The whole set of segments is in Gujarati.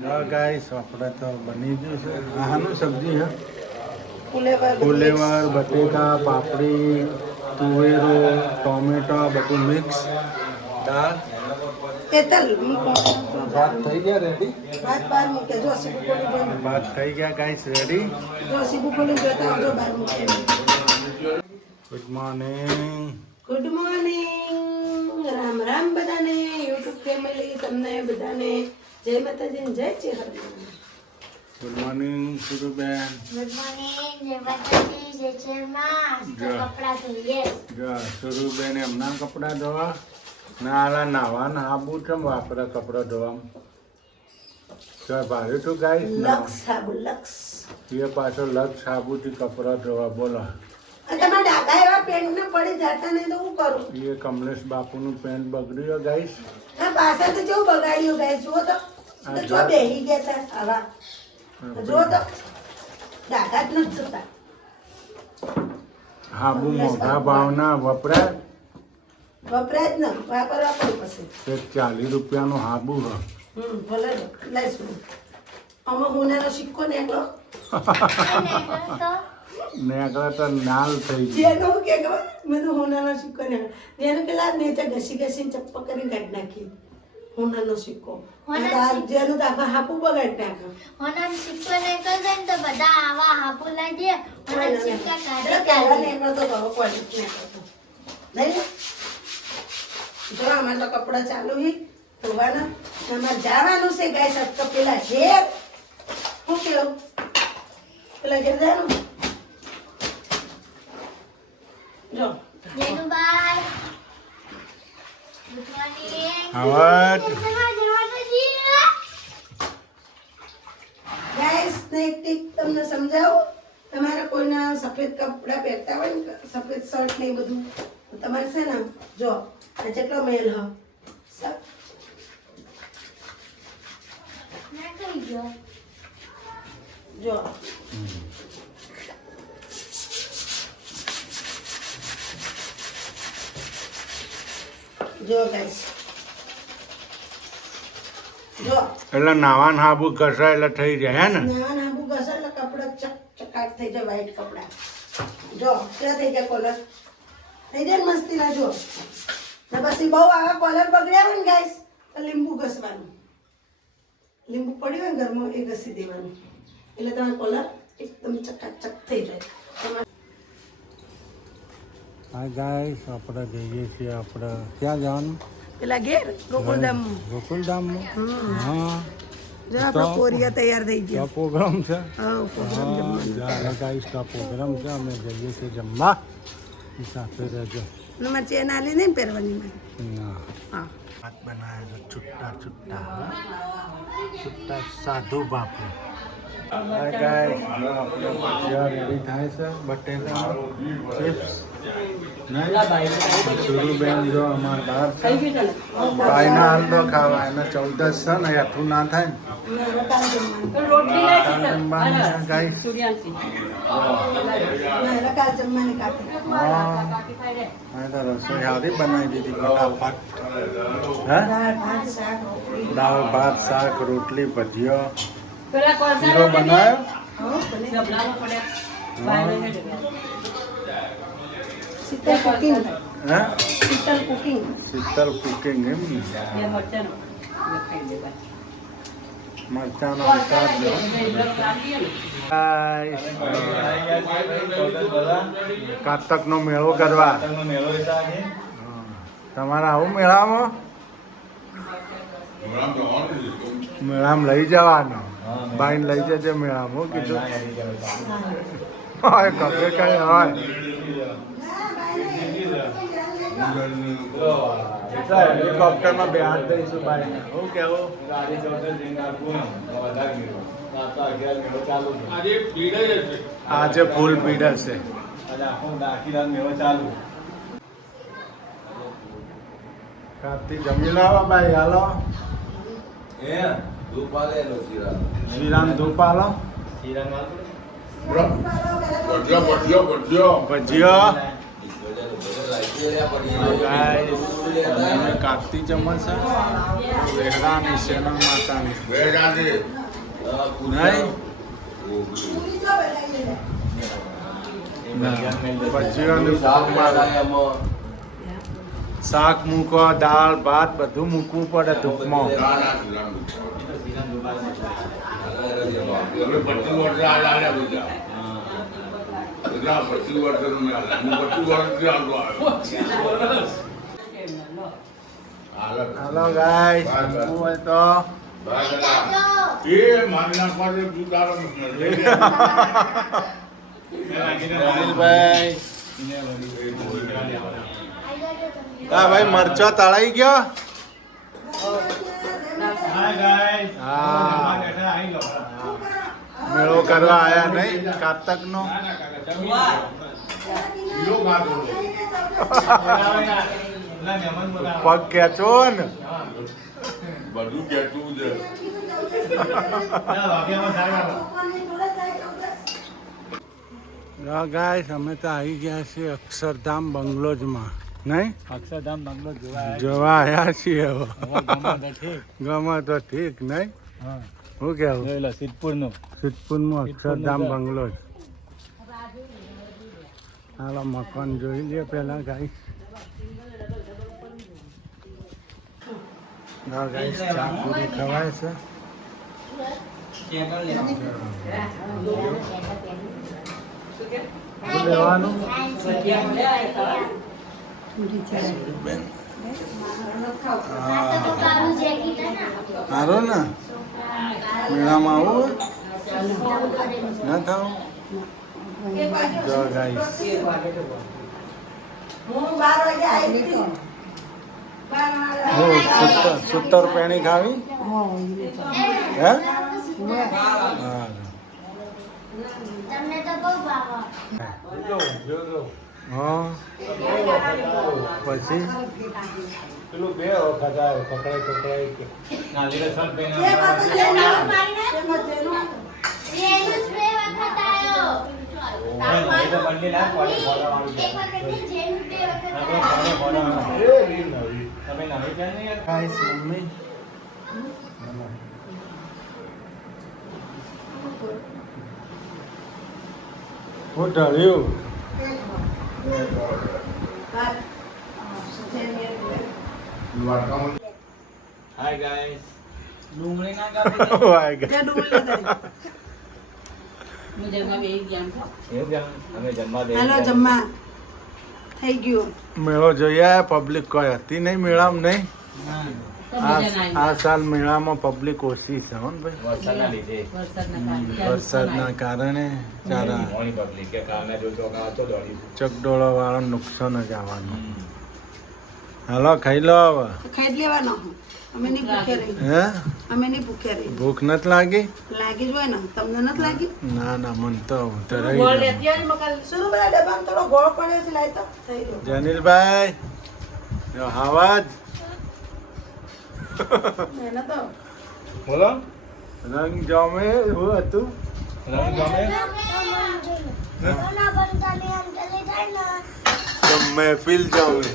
ગાઈસ આપણે તો બની ગયું છે. આનું સબ્જી છે ફુલેવર ફુલેવર, બટેકા, પાપડી, તુવેરો, ટોમેટો બધું મિક્સ. દાળ તેતલ ભાત થઈ ગયા રેડી. ભાત બાર મૂકે જો સીબુ બોલી જોઈ ભાત થઈ ગયા ગાઈસ રેડી. જો સીબુ બોલી જોતા આવજો બાર મૂકે good morning. Good morning Ram Ram બધાને યુટ્યુબ ફેમિલી તમને બધાને જય માતાજી ને જય ચેહરમાં. Good morning Suruben. Good morning જય માતાજી જય ચેરમાં તો કપડા ધોઈએ જો સુરુબેન એમના કપડાં ધોવા નાલા નાવાના આબુ કેમ વાપરે કપડાં ધોવામાં તો ભારે તું ગાઈસ લક્ષ સાબુ લક્ષ એ પાછો લક્ષ સાબુથી કપડાં ધોવા બોલો. તમારા દાદા એવા પેન્ટ ને પડી જતા નહીં તો હું કરું. એ કમલેશ બાપુનું પેન્ટ બગડ્યું ગાઈસ. આ પાછા તો કેવું બગાડ્યું ગાય જુઓ તો જો બેહી ગયા હતા આવા જુઓ તો દાદા જ નથી જોતા. હાબુ મોટા ભાવના વપરાય વપરાય જ ને વાપરવા પડે પછી. તે 40 રૂપિયાનું હાબુ હ. ભલે લઈશું અમે હોનાનો સિક્કો નીકળો નેકળે તો નાલ થઈ ગઈ. જેનું કે ખબર મેં તો હોનાનો સિક્કો નીકળો જેનું પેલા નીચે ઘસી ઘસીને ચપ્પા કરીને કાઢી નાખી હોનાનો સિક્કો જેનું તો આખા હાપુ બગાડી નાખે. હોનાનો સિક્કો નીકળ જાય ને તો બધા આવા હાપુ લાગે હોનાનો સિક્કા એટલે કાઢી પહેલા કાઢી નીકળતો તો હવે કોઈ નથી નીકળતો નહીં. જો અમારે તો કપડાં ચાલુ હી ધોવાના અમારે જવાનું છે ગાય સાત તો પેલા ઘેર શું કેવું પેલા ઘેર જવાનું જો જેનુભાઈ ગુડ મોર્નિંગ આવાજ ગાઈસ ને એક ટીપ તમને સમજાવું. તમારે કોઈના સફેદ કપડાં પહેરતા હોય ને સફેદ શર્ટ ને એ બધું તો તમારે છે ને જો આ જેટલો મેલ હ ના કહી ગયો જો જો ગાઈસ જો એટલે નાવાન હાબુ ઘસાય એટલે થઈ જાય હે ને. નાવા નાબુ ઘસે એટલે કપડાં ચકાટ થઈ જાય વ્હાઈટ કપડાં. જો ક્યાં થઈ ગયા કોલર થઈ જાય ને મસ્તીના જો ને પછી બહુ આવા કોલર બગડ્યા હોય ને ગાઈસ તો લીંબુ ઘસવાનું. લીંબુ પડ્યું હોય ને ઘરમાં એ ઘસી દેવાનું એટલે તમારો કોલર એકદમ ચકાચક થઈ જાય. હા ગાઈસ આપણે જઈએ છીએ આપણે ક્યાં જવાનું પેલા ઘેર ગોકુલધામ ગોકુલધામમાં. હા જો આપણો કોરિયા તૈયાર થઈ ગયો. તો પ્રોગ્રામ છે. હા પ્રોગ્રામ જમવાનો. હા ગાઈસ તો પ્રોગ્રામ છે અમે જઈએ છીએ જમવા. ઈ સાથે રહેજો. નંબર ચેન આલી નહીં પહેરવાની મારે. ના હા ભાત બનાવ્યા છૂટા છૂટા છૂટા સાધુ બાપુ. હા ગાઈસ આપણે ભજીયા રેડી થાય છે બટેટા ચિપ્સ. સુરુબેન જો અમાર બહાર છે ભાઈના હાલ તો ખાવા એને 14 છે ને એઠું ના થાય ને જમવાનું ગાઈસ. કાલ જમવાની કાપી. હા તો રસોઈ સારી બનાવી દીધી ફટાફટ. હા દાળ ભાત શાક રોટલી. દાળ ભાત શાક રોટલી ભજીયો શીરો બનાવ્યો. શીતલ કુકિંગ. હા શીતલ કુકિંગ. શીતલ કુકિંગ એમ ને. મરચાનો ઉતાર દો. કાતકનો મેળો કરવા. તમારા આવું મેળામાં મેળામાં લઈ જવાનો. બાઈને લઈ જજે મેળામાં કીધું હોય કપે કઈ હોય. હેલિકોપ્ટરમાં બેહાડ દઈશું બાઈને. શું કેવું આજે ફૂલ ભીડ હશે. કાર્તિક જમી લાવો ભાઈ હાલો. શ્રીરામ ધૂપ હાલો. ભજીયો કાર્તિક જમા છે વેરાની શેના માતાની નહીં ભજીયાનું શાક મૂકો દાળ ભાત બધું મૂકવું પડે ધૂપમાં હાલો ગાઈસ મૂકવું હોય તો અનિલભાઈ હા ભાઈ મરચો તળાઈ ગયો હા મેળો કરવા આયા નહીં કારતક નો પગ ખેંચો ને બધું કેતું છે ગાઈસ અમે તો આવી ગયા છીએ અક્ષરધામ બંગલોઝમાં નહીં અક્ષરધામ બંગલો જોવા આવ્યા છીએ હવે ઠીક ગમે તો ઠીક નહીં હા શું કેવું જોઈ લો સિદ્ધપુરનું સિદ્ધપુરમાં અક્ષરધામ બંગલોઝ હાલો મકાન જોઈ લે પેલા ગાઈસ હા ગાઈસ ચા પૂરી ખવાય છે શું લેવાનું બેન સારો ને મેળામાં આવું ના ખાવું જો ગાઈસ હું 12 વાગે આવી હતી. 12 વાગે. સત્તર પેણી ખાવી હે હા તમને તો બહુ ભાવે હા પછી પેલું બે વખત આવે પકડાય ના લીધે શર્ટ જે પહેર્યા બધું જેનું એમાં જેનું જેનું સ્પ્રે વખત આવ્યો બંને ના પડે ફોડાવાળું એક વખત જેનું બે વખત આપણે આવ્યો ફોડાવાળું તમે નવી છે ને યાર ગાઈસ મમ્મી હું ઢળ્યું હાય ગાઈસ ડુંગળી ના કાપી વાય ગઈ. જે ડુંગળી લગાવી. અમે જમવા દે હાલો જમવા થઈ ગયું. મેળો જોઈ આયા પબ્લિક કોઈ હતી નહીં મેળામાં નહીં આ સાલ મેળામાં પબ્લિક ઓછી છે હો ને ભાઈ વરસાદના લીધે વરસાદના કારણે ચારા ઘણી પબ્લિક કે કારણે જો ચોકા તો દોડી ચકડોળો વાળો નુકસાન જ આવવાનું હાલો ખાઈ લો હવે ખાઈ જ લેવાનો. અમે નહીં ભૂખે રહી. હે અમે નહીં ભૂખે રહી. ભૂખ નથી લાગી લાગી જ હોય ને. તમને નથી લાગી? ના ના મન તો શું બધા ડબ્બામાં થોડો ગોળ પડ્યો છે લાય તો થઈ ગયો. જનીલભાઈ જો હાવાજ એને તો બોલો રંગ જમે એવું હતું રંગ ગમે ના બંકાની આમ ચલી જાય ને તો મહેફિલ જમે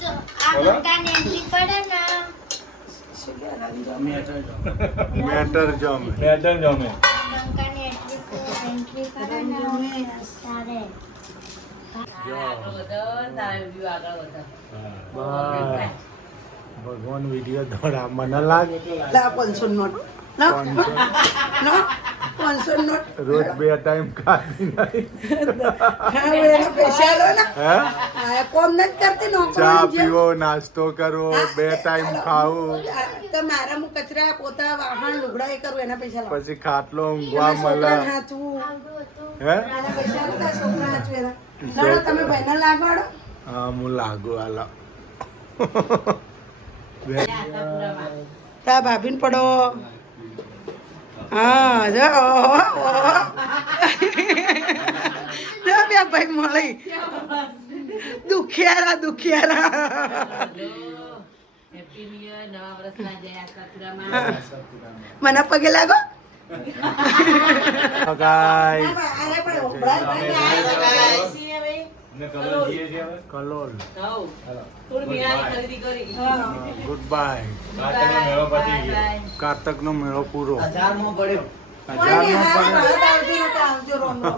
તો આ બંકાની એન્ટ્રી પડે ને શું કે રંગ મેટર જમે મેદન જમે બંકાની એન્ટ્રી પડે ને ત્યારે ભગવાન વિડીયો દોડા મને લાગે લા 500 નોટ લા 500 નોટ રોજ 2 ટાઈમ ખાતી નહીં હા એના પૈસા લો ને હે આ કોમ નથી કરતી નો ચા પીવો નાસ્તો કરવો 2 ટાઈમ ખાવું તો મારા મુ કચરા પોતા વાહણ લુગડા એ કરું એના પૈસા લો પછી ખાટલો ઊંઘવા મળે હાચવું હે એના પૈસા લો છોકરા હાચવે ના તમે ભાઈને લાગવાડો હા હું લાગુ આલા તા ભાભીને પડો હા જો જો બે ભાઈ મળી દુખિયારા મને પગે લાગો ગાઈસ ને કલર જઈએ છે હવે કલોલ હાલો થોડી મિયાની ખરીદી કરી હા ગુડ બાય. કાતરનો મેળો પતી ગયો કારતકનો મેળો પૂરો. 1000 માં પડ્યો કોઈ નહીં, 1000 હારું, નો ભારત આવજો ને તો આવજો રોનો.